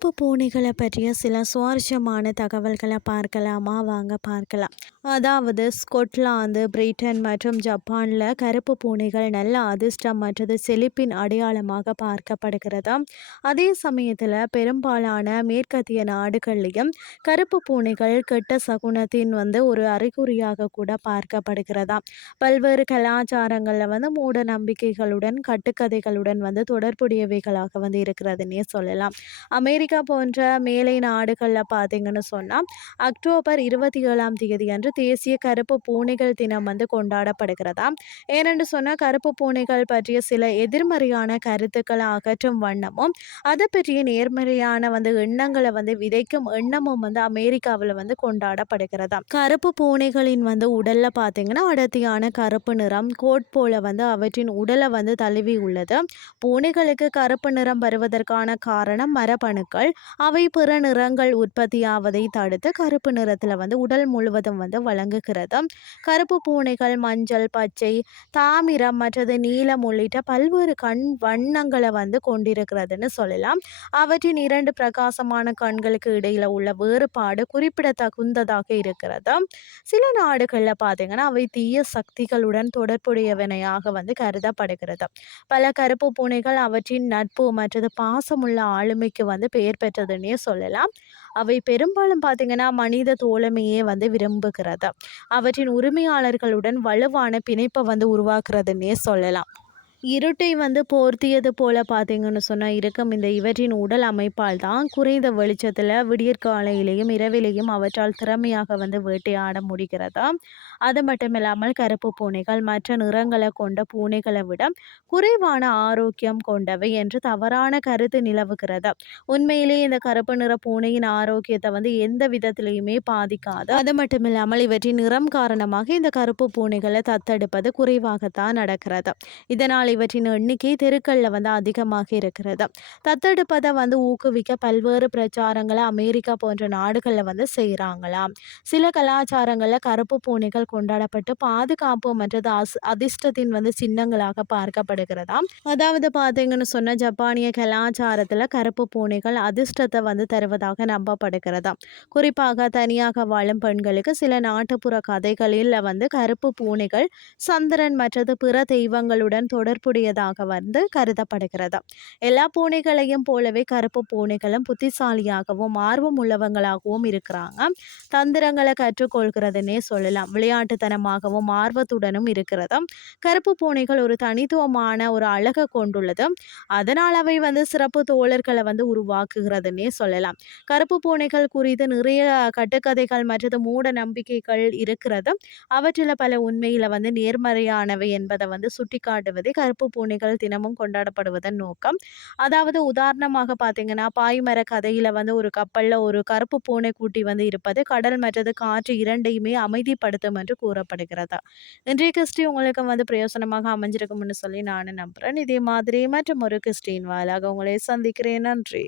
கருப்பு பூனைகளை பற்றிய சில சுவாரஸ்யமான தகவல்களை பார்க்கலாமா? வாங்க பார்க்கலாம். அதாவது ஸ்கொட்லாந்து பிரிட்டன் மற்றும் ஜப்பானில் கருப்பு பூனைகள் நல்ல அதிர்ஷ்டம் மற்றது செழிப்பின் அடையாளமாக பார்க்கப்படுகிறது? அதே சமயத்தில் பெரும்பாலான மேற்கத்திய நாடுகள்லையும் கருப்பு பூனைகள் கெட்ட சகுனத்தின் வந்து ஒரு அறிகுறியாக கூட பார்க்கப்படுகிறதா? பல்வேறு கலாச்சாரங்களில் வந்து மூட நம்பிக்கைகளுடன் கட்டுக்கதைகளுடன் வந்து தொடர்புடையவைகளாக வந்து இருக்கிறதுனே சொல்லலாம். அமெரிக்கா போன்ற மேலை நாடுகளில் பார்த்தீங்கன்னு சொன்னால் அக்டோபர் இருபத்தி ஏழாம் தேதி அன்று தேசிய கருப்பு பூனைகள் தினம் வந்து கொண்டாடப்படுகிறதா? ஏனென்று சொன்னால் கருப்பு பூனைகள் பற்றிய சில எதிர்மறையான கருத்துக்களை அகற்றும் வண்ணமும் அதை பற்றிய நேர்மறையான வந்து எண்ணங்களை வந்து விதைக்கும் எண்ணமும் வந்து அமெரிக்காவில் வந்து கொண்டாடப்படுகிறதா? கருப்பு பூனைகளின் வந்து உடலில் பார்த்தீங்கன்னா அடர்த்தியான கருப்பு நிறம் கோட் போல வந்து அவற்றின் உடலை வந்து தழுவி உள்ளது. பூனைகளுக்கு கருப்பு நிறம் வருவதற்கான காரணம் மரபணுக்கள். அவை பிற நிறங்கள் உற்பத்தியாவதை தடுத்து கருப்பு நிறத்தில் வந்து உடல் முழுவதும் வந்து வழங்குகிறது. கருப்பு பூனைகள் மஞ்சள் பச்சை தாமிரம் மற்றது நீலம் உள்ளிட்ட பல்வேறு கண் வண்ணங்களை வந்து கொண்டிருக்கிறதுன்னு சொல்லலாம். அவற்றின் இரண்டு பிரகாசமான கண்களுக்கு இடையில உள்ள வேறுபாடு குறிப்பிடத்தகுந்ததாக இருக்கிறது. சில நாடுகளில் பார்த்தீங்கன்னா அவை தீய சக்திகளுடன் தொடர்புடையவனையாக வந்து கருதப்படுகிறது. பல கருப்பு பூனைகள் அவற்றின் நட்பு மற்றது பாசமுள்ள ஆளுமைக்கு வந்து பெயர் பெற்றதுன்னே சொல்லலாம். அவை பெரும்பாலும் பார்த்திங்கன்னா மனித தோழமையே வந்து விரும்புகிறது. அவற்றின் உரிமையாளர்களுடன் வலுவான பிணைப்பை வந்து உருவாக்குறதுன்னே சொல்லலாம். இருட்டை வந்து போர்த்தியது போல பார்த்தீங்கன்னு சொன்னால் இருக்கும். இந்த இவற்றின் உடல் அமைப்பால் தான் குறைந்த வெளிச்சத்தில் விடியற்காலையிலையும் இரவிலையும் அவற்றால் திறமையாக வந்து வேட்டையாட முடிகிறதா? அது மட்டும் இல்லாமல் கருப்பு பூனைகள் மற்ற நிறங்களை கொண்ட பூனைகளை விட குறைவான ஆரோக்கியம் கொண்டவை என்று தவறான கருத்து நிலவுகிறது? உண்மையிலேயே இந்த கருப்பு நிற பூனையின் ஆரோக்கியத்தை வந்து எந்த விதத்திலையுமே பாதிக்காது. அது மட்டும் இல்லாமல் இவற்றின் நிறம் காரணமாக இந்த கருப்பு பூனைகளை தத்தெடுப்பது குறைவாகத்தான் நடக்கிறது? இதனால் ஆனால் இவற்றின் எண்ணிக்கை தெருக்களில் வந்து அதிகமாக இருக்கிறது. தத்தெடுப்பதை வந்து ஊக்குவிக்க பல்வேறு பிரச்சாரங்களை அமெரிக்கா போன்ற நாடுகளில் வந்து செய்கிறாங்களாம் சில கலாச்சாரங்களில் கருப்பு பூனைகள் கொண்டாடப்பட்டு பாதுகாப்பு மற்றது அஸ் அதிர்ஷ்டத்தின் வந்து சின்னங்களாக பார்க்கப்படுகிறதாம். அதாவது பார்த்தீங்கன்னு சொன்ன ஜப்பானிய கலாச்சாரத்தில் கருப்பு பூனைகள் அதிர்ஷ்டத்தை வந்து தருவதாக நம்பப்படுகிறதாம். குறிப்பாக தனியாக வாழும் பெண்களுக்கு சில நாட்டுப்புற கதைகளில் வந்து கருப்பு பூனைகள் சந்திரன் மற்றது பிற தெய்வங்களுடன் தொடர் தொடர்புடையதாக வந்து கருதப்படுகிறது. எல்லா பூனைகளையும் போலவே கருப்பு பூனைகளும் புத்திசாலியாகவும் ஆர்வம் உள்ளவங்களாகவும் இருக்கிறாங்க. தந்திரங்களை கற்றுக்கொள்கிறதுனே சொல்லலாம். விளையாட்டுத்தனமாகவும் ஆர்வத்துடனும் இருக்கிறது. கருப்பு பூனைகள் ஒரு தனித்துவமான ஒரு அழகை கொண்டுள்ளது. அதனால் அவை வந்து சிறப்பு தோழர்களை வந்து உருவாக்குகிறதுனே சொல்லலாம். கருப்பு பூனைகள் குறித்து நிறைய கட்டுக்கதைகள் மற்றது மூட நம்பிக்கைகள் இருக்கிறது. அவற்றில் பல உண்மையில் வந்து நேர்மறையானவை என்பதை வந்து சுட்டி காட்டுவதே கருப்பு பூனைகள் தினமும் கொண்டாடப்படுவதன் நோக்கம். அதாவது உதாரணமாக பார்த்தீங்கன்னா பாய்மர கதையில் வந்து ஒரு கப்பலில் ஒரு கருப்பு பூனை கூட்டி வந்து இருப்பது கடல் மற்றது காற்று இரண்டையுமே அமைதிப்படுத்தும் என்று கூறப்படுகிறது. இன்றைய கிறிஸ்டி உங்களுக்கு வந்து பிரயோசனமாக அமைஞ்சிருக்கும்னு சொல்லி நான் நம்புகிறேன் இதே மாதிரி மற்றும் ஒரு கிறிஸ்டின் வாயிலாக உங்களை சந்திக்கிறேன். நன்றி.